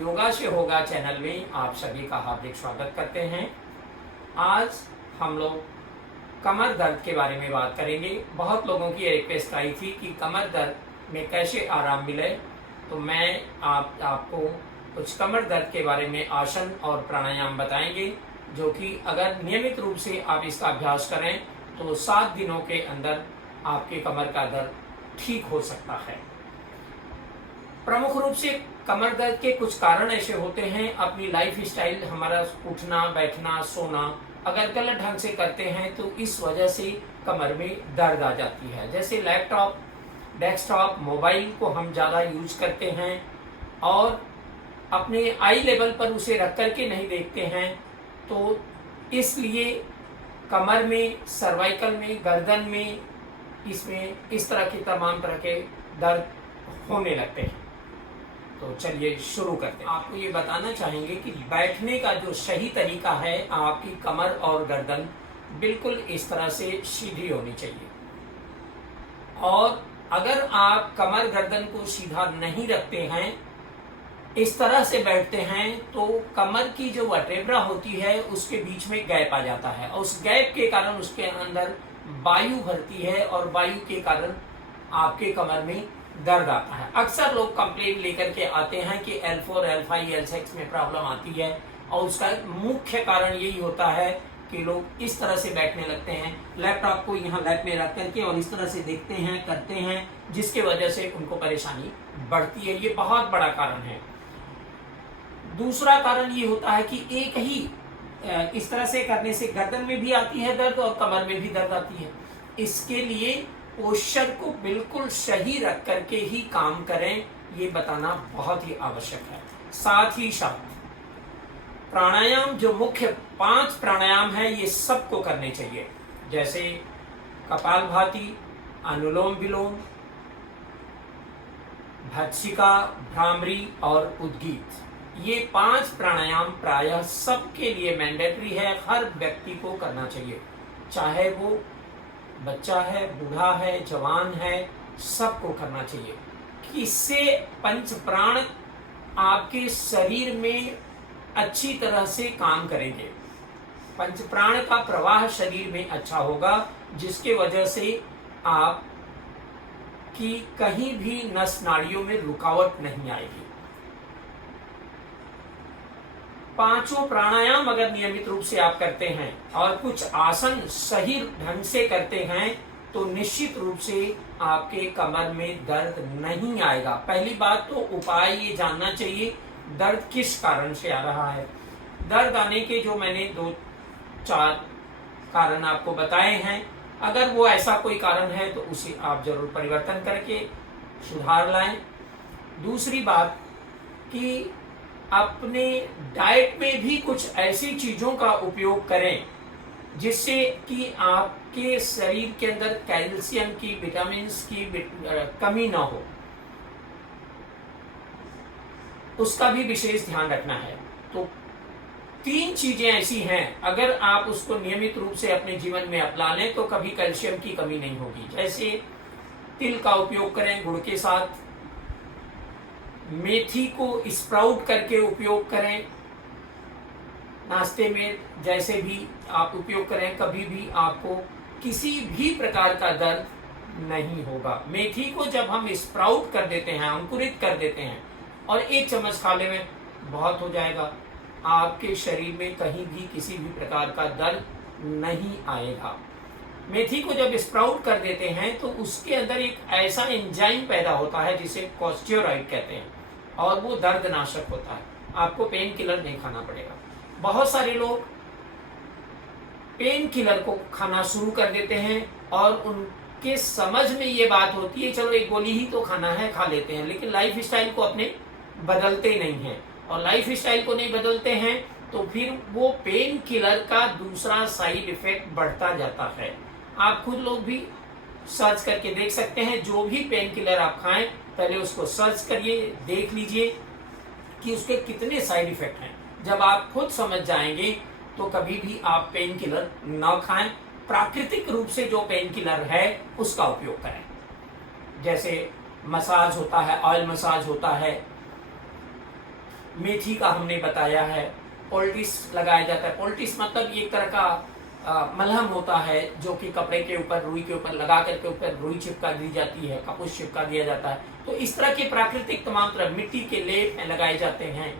योगा से होगा चैनल में आप सभी का हार्दिक स्वागत करते हैं। आज हम लोग कमर दर्द के बारे में बात करेंगे। बहुत लोगों की रिक्वेस्ट आई थी कि कमर दर्द में कैसे आराम मिले, तो मैं आपको कुछ कमर दर्द के बारे में आसन और प्राणायाम बताएंगे, जो कि अगर नियमित रूप से आप इसका अभ्यास करें तो 7 दिनों के अंदर आपके कमर का दर्द ठीक हो सकता है। प्रमुख रूप से कमर दर्द के कुछ कारण ऐसे होते हैं, अपनी लाइफ स्टाइल, हमारा उठना बैठना सोना अगर गलत ढंग से करते हैं तो इस वजह से कमर में दर्द आ जाती है। जैसे लैपटॉप, डेस्कटॉप, मोबाइल को हम ज़्यादा यूज करते हैं और अपने आई लेवल पर उसे रख करके नहीं देखते हैं, तो इसलिए कमर में, सर्वाइकल में, गर्दन में, इसमें इस तरह के तमाम तरह के दर्द होने लगते हैं। तो चलिए शुरू करते हैं। आपको ये बताना चाहेंगे कि बैठने का जो सही तरीका है, आपकी कमर और गर्दन बिल्कुल इस तरह से सीधी होनी चाहिए। और अगर आप कमर गर्दन को सीधा नहीं रखते हैं, इस तरह से बैठते हैं, तो कमर की जो वर्टेब्रा होती है उसके बीच में गैप आ जाता है और उस गैप के कारण उसके अंदर वायु भरती है और वायु के कारण आपके कमर में दर्द आता है। अक्सर लोग कंप्लेंट लेकर के आते हैं कि L4, L5, L6 में प्रॉब्लम आती है और उसका मुख्य कारण यही होता है कि लोग इस तरह से बैठने लगते हैं, लैपटॉप को यहाँ लैप में रख करके और इस तरह से देखते हैं, करते हैं, जिसके वजह से उनको परेशानी बढ़ती है। ये बहुत बड़ा कारण है। दूसरा कारण ये होता है कि एक ही इस तरह से करने से गर्दन में भी आती है दर्द और कमर में भी दर्द आती है। इसके लिए पोस्चर को बिल्कुल सही रख करके ही काम करें, ये बताना बहुत ही आवश्यक है। साथ ही साथ प्राणायाम, जो मुख्य 5 प्राणायाम है, ये सबको करने चाहिए। जैसे कपालभाति, अनुलोम विलोम, भत्सिका, भ्रामरी और उद्गीत। ये 5 प्राणायाम प्रायः सबके लिए मैंडेटरी है, हर व्यक्ति को करना चाहिए, चाहे वो बच्चा है, बूढ़ा है, जवान है, सबको करना चाहिए। इससे पंच प्राण आपके शरीर में अच्छी तरह से काम करेंगे। पंच प्राण का प्रवाह शरीर में अच्छा होगा, जिसके वजह से आप की कहीं भी नस नाड़ियों में रुकावट नहीं आएगी। 5 प्राणायाम अगर नियमित रूप से आप करते हैं और कुछ आसन सही ढंग से करते हैं, तो निश्चित रूप से आपके कमर में दर्द नहीं आएगा। पहली बात तो उपाय ये जानना चाहिए, दर्द किस कारण से आ रहा है। दर्द आने के जो मैंने 2-4 कारण आपको बताए हैं, अगर वो ऐसा कोई कारण है तो उसे आप जरूर परिवर्तन करके सुधार लाएं। दूसरी बात कि अपने डाइट में भी कुछ ऐसी चीजों का उपयोग करें जिससे कि आपके शरीर के अंदर कैल्शियम की, विटामिन की कमी ना हो, उसका भी विशेष ध्यान रखना है। तो 3 चीजें ऐसी हैं, अगर आप उसको नियमित रूप से अपने जीवन में अपना लें तो कभी कैल्शियम की कमी नहीं होगी। जैसे तिल का उपयोग करें गुड़ के साथ, मेथी को स्प्राउट करके उपयोग करें नाश्ते में, जैसे भी आप उपयोग करें, कभी भी आपको किसी भी प्रकार का दर्द नहीं होगा। मेथी को जब हम स्प्राउट कर देते हैं, अंकुरित कर देते हैं और 1 चम्मच खा ले में बहुत हो जाएगा, आपके शरीर में कहीं भी किसी भी प्रकार का दर्द नहीं आएगा। मेथी को जब स्प्राउट कर देते हैं तो उसके अंदर एक ऐसा एंजाइम पैदा होता है जिसे कॉर्टिसोइड कहते हैं और वो दर्दनाशक होता है। आपको पेन किलर नहीं खाना पड़ेगा। बहुत सारे लोग पेन किलर को खाना शुरू कर देते हैं और उनके समझ में ये बात होती है चलो एक गोली ही तो खाना है, खा लेते हैं, लेकिन लाइफ स्टाइल को अपने बदलते नहीं हैं। और लाइफ स्टाइल को नहीं बदलते हैं तो फिर वो पेन किलर का दूसरा साइड इफेक्ट बढ़ता जाता है। आप खुद लोग भी सर्च करके देख सकते हैं, जो भी पेन किलर आप खाएं पहले उसको सर्च करिए, देख लीजिए कि उसके कितने साइड इफेक्ट हैं। जब आप खुद समझ जाएंगे तो कभी भी आप पेन किलर ना खाएं, प्राकृतिक रूप से जो पेन किलर है उसका उपयोग करें। जैसे मसाज होता है, ऑयल मसाज होता है, मेथी का हमने बताया है, पोल्टिस लगाया जाता है। पोल्टिस मतलब ये एक तरह का मलहम होता है जो कि कपड़े के ऊपर, रुई के ऊपर लगा करके ऊपर रुई चिपका दी जाती है, कपूस चिपका दिया जाता है। तो इस तरह के प्राकृतिक तमाम तरह मिट्टी के लेप में लगाए जाते हैं।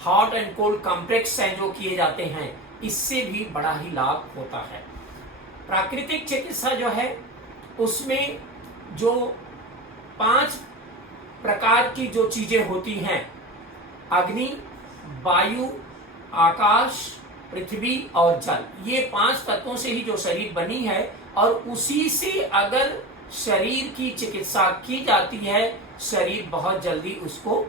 हॉट एंड कोल्ड कॉम्प्लेक्स हैं जो किए जाते हैं, इससे भी बड़ा ही लाभ होता है। प्राकृतिक चिकित्सा जो है उसमें जो 5 प्रकार की जो चीजें होती हैं, अग्नि, वायु, आकाश, पृथ्वी और जल, ये 5 तत्वों से ही जो शरीर बनी है, और उसी से अगर शरीर की चिकित्सा की जाती है, शरीर बहुत जल्दी उसको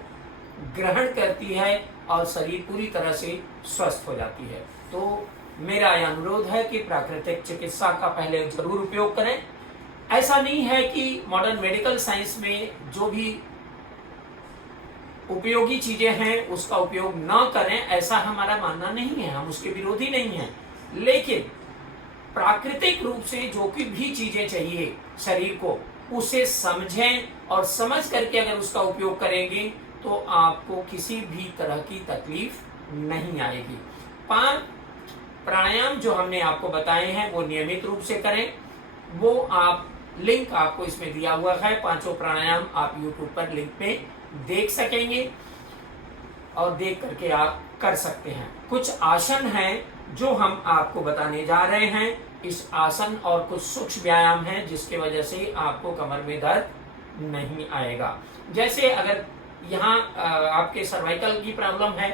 ग्रहण करती है और शरीर पूरी तरह से स्वस्थ हो जाती है। तो मेरा यह अनुरोध है कि प्राकृतिक चिकित्सा का पहले जरूर उपयोग करें। ऐसा नहीं है कि मॉडर्न मेडिकल साइंस में जो भी उपयोगी चीजें हैं उसका उपयोग न करें, ऐसा हमारा मानना नहीं है, हम उसके विरोधी नहीं हैं। लेकिन प्राकृतिक रूप से जो कि भी चीजें चाहिए शरीर को, उसे समझें और समझ करके अगर उसका उपयोग करेंगे तो आपको किसी भी तरह की तकलीफ नहीं आएगी। 5 प्राणायाम जो हमने आपको बताए हैं वो नियमित रूप से करें। वो आप लिंक आपको इसमें दिया हुआ है, 5 प्राणायाम आप YouTube पर लिंक पे देख सकेंगे और देख करके आप कर सकते हैं। कुछ आसन हैं जो हम आपको बताने जा रहे हैं। इस आसन और कुछ सूक्ष्म व्यायाम हैं जिसके वजह से आपको कमर में दर्द नहीं आएगा। जैसे अगर यहाँ आपके सर्वाइकल की प्रॉब्लम है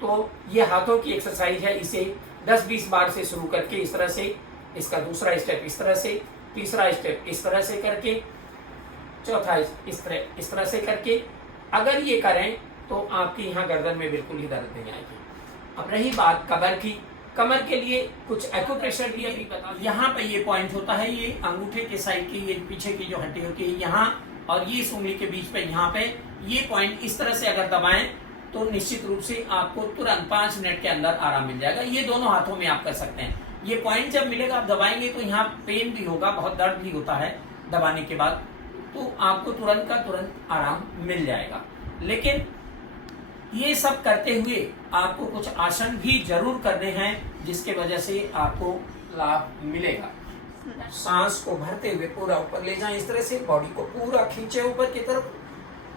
तो ये हाथों की एक्सरसाइज है, इसे 10-20 बार से शुरू करके इस तरह से, इसका दूसरा स्टेप इस तरह से, तीसरा स्टेप इस तरह से करके, चौथा इस तरह से करके अगर ये करें तो आपकी यहाँ गर्दन में बिल्कुल ही दर्द नहीं आएगी। अब रही बात कमर की, कमर के लिए कुछ एक्यूप्रेशर भी अभी बता। यहाँ पे ये पॉइंट होता है, ये अंगूठे के साइड की, ये पीछे की जो हड्डी होती है यहाँ, और ये इस उंगली के बीच पे यहाँ पे ये पॉइंट इस तरह से अगर दबाएं तो निश्चित रूप से आपको तुरंत 5 मिनट के अंदर आराम मिल जाएगा। ये दोनों हाथों में आप कर सकते हैं। ये पॉइंट जब मिलेगा आप दबाएंगे तो यहाँ पेन भी होगा, बहुत दर्द भी होता है दबाने के बाद, तो आपको तुरंत का तुरंत आराम मिल जाएगा। लेकिन ये सब करते हुए आपको कुछ आसन भी जरूर करने हैं जिसके वजह से आपको लाभ मिलेगा। सांस को भरते हुए पूरा ऊपर ले जाएं, इस तरह से बॉडी को पूरा खींचे ऊपर की तरफ,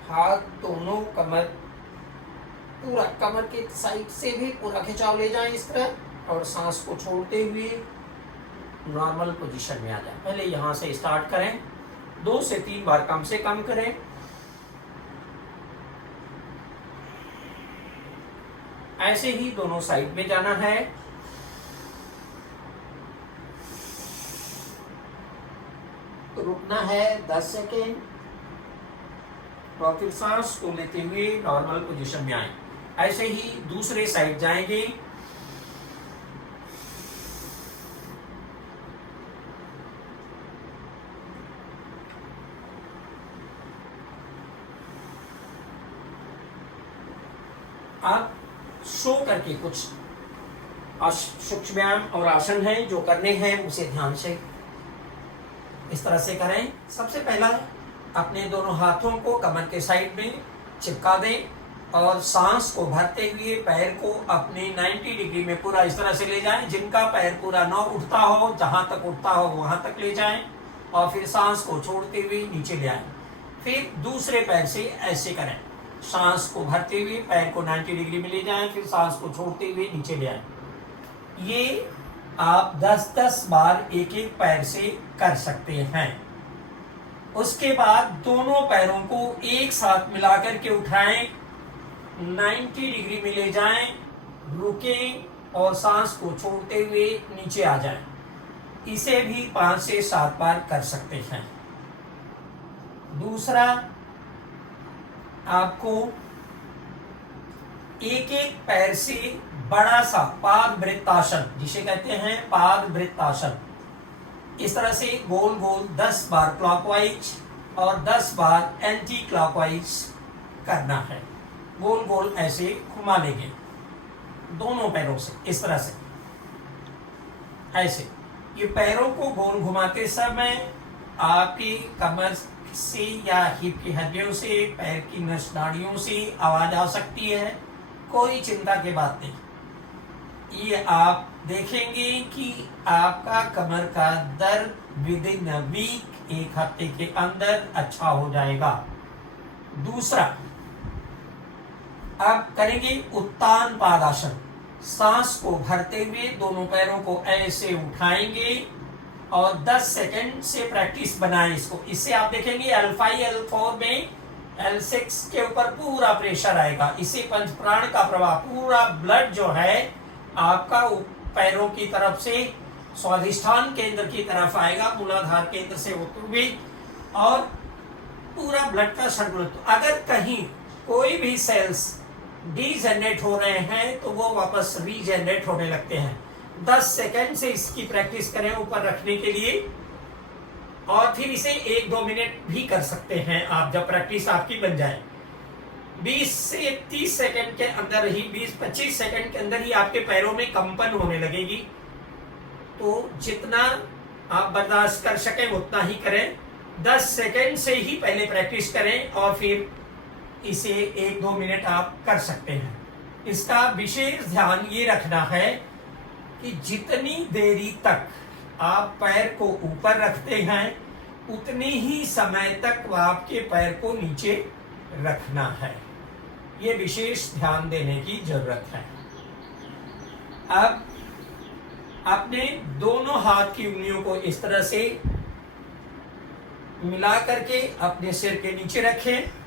हाथ दोनों कमर, पूरा कमर के साइड से भी पूरा खिंचाव ले जाएं इस तरह, और सांस को छोड़ते हुए नॉर्मल पोजीशन में आ जाए। पहले यहाँ से स्टार्ट करें, 2 से 3 बार कम से कम करें। ऐसे ही दोनों साइड में जाना है। रुकना है 10 सेकेंड, और फिर सांस को लेते हुए नॉर्मल पोजीशन में आए। ऐसे ही दूसरे साइड जाएंगे। आप शो करके कुछ सूक्ष्म व्यायाम और आसन हैं जो करने हैं, उसे ध्यान से इस तरह से करें। सबसे पहला अपने दोनों हाथों को कमर के साइड में चिपका दें और सांस को भरते हुए पैर को अपने 90 डिग्री में पूरा इस तरह से ले जाएं। जिनका पैर पूरा न उठता हो, जहां तक उठता हो वहां तक ले जाएं, और फिर सांस को छोड़ते हुए नीचे ले आएं। फिर दूसरे पैर से ऐसे करें, सांस को भरते हुए पैर को 90 डिग्री में ले जाएं, फिर सांस को छोड़ते हुए नीचे ले आएं। ये आप 10-10 बार एक एक पैर से कर सकते हैं। उसके बाद दोनों पैरों को एक साथ मिलाकर के उठाएं, 90 डिग्री में ले जाएं, रुकें और सांस को छोड़ते हुए नीचे आ जाएं। इसे भी 5 से 7 बार कर सकते हैं। दूसरा, आपको एक एक पैर से बड़ा सा पाद वृत्तासन, जिसे कहते हैं पाद वृत्तासन, इस तरह से गोल गोल 10 बार क्लॉकवाइज और 10 बार एंटी क्लॉकवाइज करना है। गोल गोल ऐसे घुमा लेंगे दोनों पैरों से, इस तरह से ऐसे। ये पैरों को गोल घुमाते समय आपकी कमर से या हिप की हड्डियों से, पैर की नस नाड़ियों से आवाज आ सकती है, कोई चिंता की बात नहीं। ये आप देखेंगे कि आपका कमर का दर्द विद इन अ वीक, एक हफ्ते के अंदर अच्छा हो जाएगा। दूसरा, आप करेंगे उत्तान पादासन। सांस को भरते हुए दोनों पैरों को ऐसे उठाएंगे और 10 सेकंड से प्रैक्टिस बनाएं इसको। इससे आप देखेंगे L5 L4 में L6 के ऊपर पूरा प्रेशर आएगा। इससे पंच प्राण का प्रवाह, पूरा ब्लड जो है आपका पैरों की तरफ से स्वाधिष्ठान केंद्र की तरफ आएगा, मूलाधार केंद्र से होते हुए, और पूरा ब्लड का संतुलन। अगर कहीं कोई भी सेल्स डीजेनरेट हो रहे हैं तो वो वापस रीजेनरेट होने लगते हैं। 10 सेकंड से इसकी प्रैक्टिस करें ऊपर रखने के लिए, और फिर इसे 1-2 मिनट भी कर सकते हैं आप जब प्रैक्टिस आपकी बन जाए। 20 से 30 सेकंड के अंदर ही, 20-25 सेकंड के अंदर ही आपके पैरों में कंपन होने लगेगी। तो जितना आप बर्दाश्त कर सकें उतना ही करें। 10 सेकंड से ही पहले प्रैक्टिस करें और फिर इसे 1-2 मिनट आप कर सकते हैं। इसका विशेष ध्यान ये रखना है कि जितनी देरी तक आप पैर को ऊपर रखते हैं उतनी ही समय तक आपके पैर को नीचे रखना है। ये विशेष ध्यान देने की जरूरत है। अब अपने दोनों हाथ की उंगलियों को इस तरह से मिला करके अपने सिर के नीचे रखें।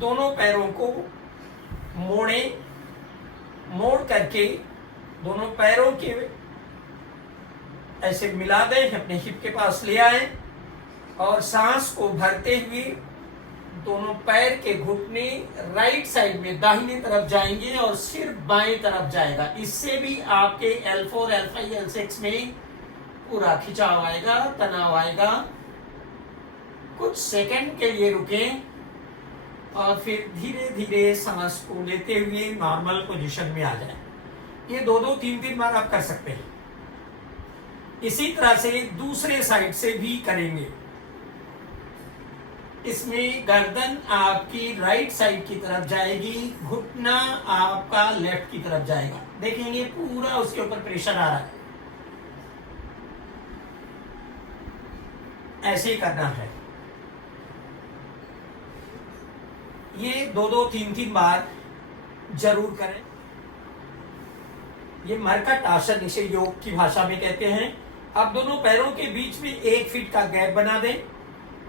दोनों पैरों को मोड़ें, मोड़ करके दोनों पैरों के ऐसे मिला दें, अपने हिप के पास ले आए और सांस को भरते हुए दोनों पैर के घुटने राइट साइड में दाहिने तरफ जाएंगे और सिर बाएं तरफ जाएगा। इससे भी आपके L4, L5, L6 में पूरा खिंचाव आएगा, तनाव आएगा। कुछ सेकंड के लिए रुकें और फिर धीरे धीरे सांस को लेते हुए नॉर्मल पोजीशन में आ जाए। ये 2-2, 3-3 बार आप कर सकते हैं। इसी तरह से दूसरे साइड से भी करेंगे। इसमें गर्दन आपकी राइट साइड की तरफ जाएगी, घुटना आपका लेफ्ट की तरफ जाएगा। देखेंगे पूरा उसके ऊपर प्रेशर आ रहा है। ऐसे ही करना है। ये 2-2, 3-3 बार जरूर करें। ये मरकट आसन, इसे योग की भाषा में कहते हैं। अब दोनों पैरों के बीच में 1 फीट का गैप बना दें।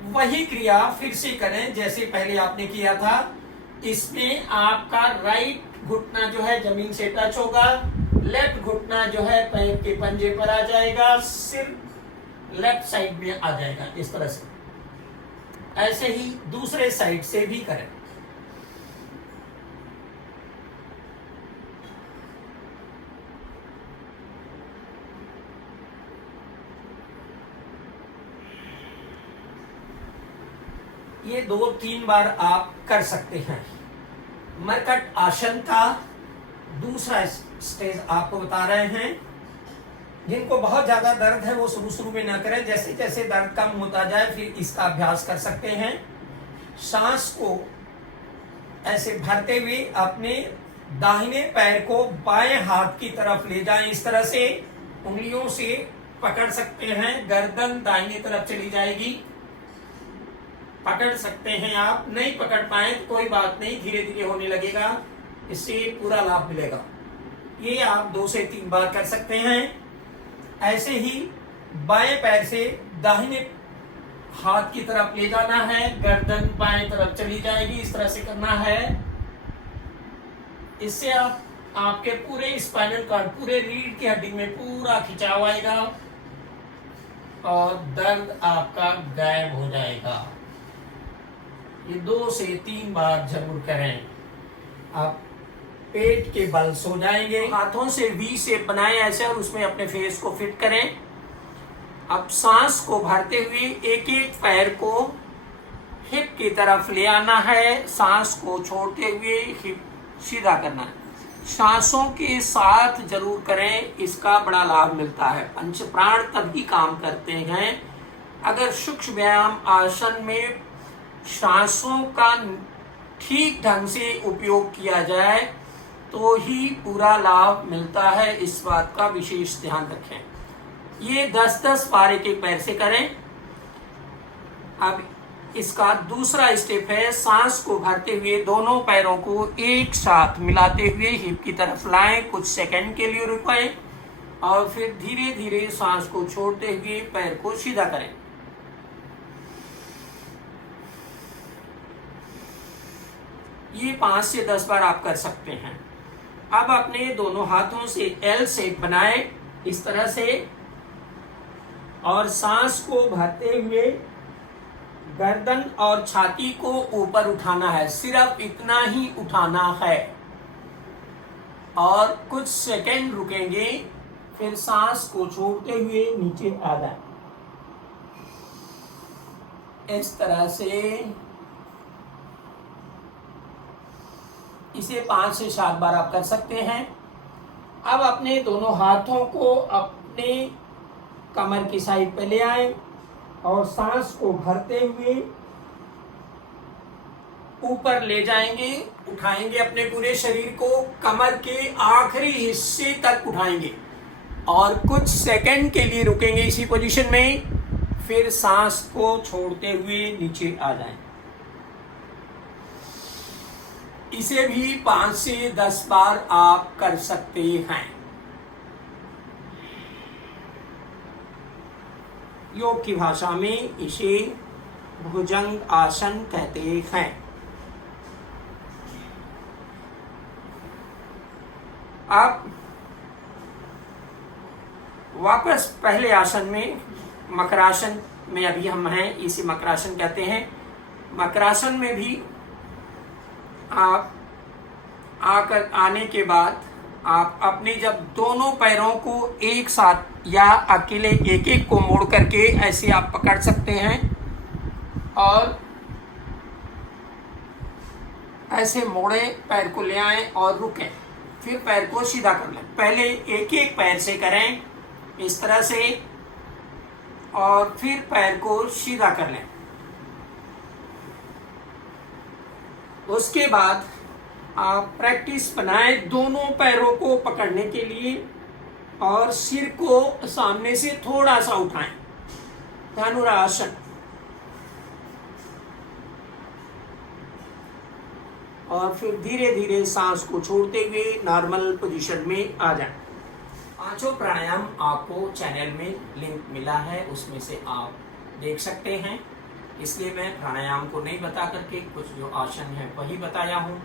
वही क्रिया फिर से करें जैसे पहले आपने किया था। इसमें आपका राइट घुटना जो है जमीन से टच होगा, लेफ्ट घुटना जो है पैर के पंजे पर आ जाएगा, सिर लेफ्ट साइड में आ जाएगा। इस तरह से ऐसे ही दूसरे साइड से भी करें। ये 2-3 बार आप कर सकते हैं। मरकट आसन का दूसरा स्टेज आपको बता रहे हैं। जिनको बहुत ज्यादा दर्द है वो शुरू में ना करें, जैसे जैसे दर्द कम होता जाए फिर इसका अभ्यास कर सकते हैं। सांस को ऐसे भरते हुए अपने दाहिने पैर को बाएं हाथ की तरफ ले जाएं। इस तरह से उंगलियों से पकड़ सकते हैं, गर्दन दाहिने तरफ चली जाएगी। पकड़ सकते हैं आप, नहीं पकड़ पाए तो कोई बात नहीं, धीरे धीरे होने लगेगा, इससे पूरा लाभ मिलेगा। ये आप 2 से 3 बार कर सकते हैं। ऐसे ही बाएं पैर से दाहिने हाथ की तरफ ले जाना है, गर्दन बाएं तरफ चली जाएगी। इस तरह से करना है। इससे आपके पूरे स्पाइनल कॉर्ड, पूरे रीढ़ की हड्डी में पूरा खिंचाव आएगा और दर्द आपका गायब हो जाएगा। ये 2 से 3 बार जरूर करें। आप पेट के बल सो जाएंगे। हाथों से वी शेप बनाएं ऐसे और उसमें अपने फेस को फिट करें। अब सांस को भरते हुए एक एक पैर को हिप की तरफ ले आना है, सांस को छोड़ते हुए हिप सीधा करना है। सांसों के साथ जरूर करें, इसका बड़ा लाभ मिलता है। पंच प्राण तभी काम करते हैं अगर सूक्ष्म व्यायाम आसन में सांसों का ठीक ढंग से उपयोग किया जाए तो ही पूरा लाभ मिलता है। इस बात का विशेष ध्यान रखें। ये 10-10 बार एक पैर से करें। अब इसका दूसरा स्टेप है, सांस को भरते हुए दोनों पैरों को एक साथ मिलाते हुए हिप की तरफ लाएं, कुछ सेकंड के लिए रुकें और फिर धीरे धीरे सांस को छोड़ते हुए पैर को सीधा करें। ये 5 से 10 बार आप कर सकते हैं। अब अपने दोनों हाथों से एल शेप बनाएं इस तरह से और सांस को भरते हुए गर्दन और छाती को ऊपर उठाना है, सिर्फ इतना ही उठाना है और कुछ सेकंड रुकेंगे, फिर सांस को छोड़ते हुए नीचे आ जाए। इस तरह से इसे 5 से 7 बार आप कर सकते हैं। अब अपने दोनों हाथों को अपने कमर की साइड पे ले आए और सांस को भरते हुए ऊपर ले जाएंगे, उठाएंगे अपने पूरे शरीर को, कमर के आखिरी हिस्से तक उठाएंगे और कुछ सेकंड के लिए रुकेंगे इसी पोजीशन में, फिर सांस को छोड़ते हुए नीचे आ जाएं। इसे भी 5 से 10 बार आप कर सकते हैं। योग की भाषा में इसे भुजंग आसन कहते हैं। अब वापस पहले आसन में, मकरासन में अभी हम हैं, इसे मकरासन कहते हैं। मकरासन में भी आप आने के बाद आप अपने जब दोनों पैरों को एक साथ या अकेले एक एक को मोड़ करके ऐसे आप पकड़ सकते हैं और ऐसे मोड़े, पैर को ले आए और रुकें, फिर पैर को सीधा कर लें। पहले एक एक पैर से करें इस तरह से और फिर पैर को सीधा कर लें। उसके बाद आप प्रैक्टिस बनाएं दोनों पैरों को पकड़ने के लिए और सिर को सामने से थोड़ा सा उठाएं, धनुरासन। और फिर धीरे धीरे सांस को छोड़ते हुए नॉर्मल पोजीशन में आ जाएं। 5 प्राणायाम आपको चैनल में लिंक मिला है, उसमें से आप देख सकते हैं। इसलिए मैं प्राणायाम को नहीं बता करके कुछ जो आसन है वही बताया हूँ।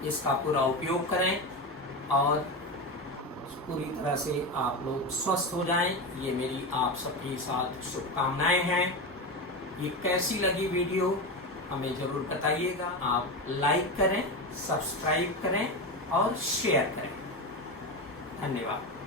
इसका पूरा उपयोग करें और पूरी तरह से आप लोग स्वस्थ हो जाएं। ये मेरी आप सबके साथ शुभकामनाएं हैं। ये कैसी लगी वीडियो हमें ज़रूर बताइएगा। आप लाइक करें, सब्सक्राइब करें और शेयर करें। धन्यवाद।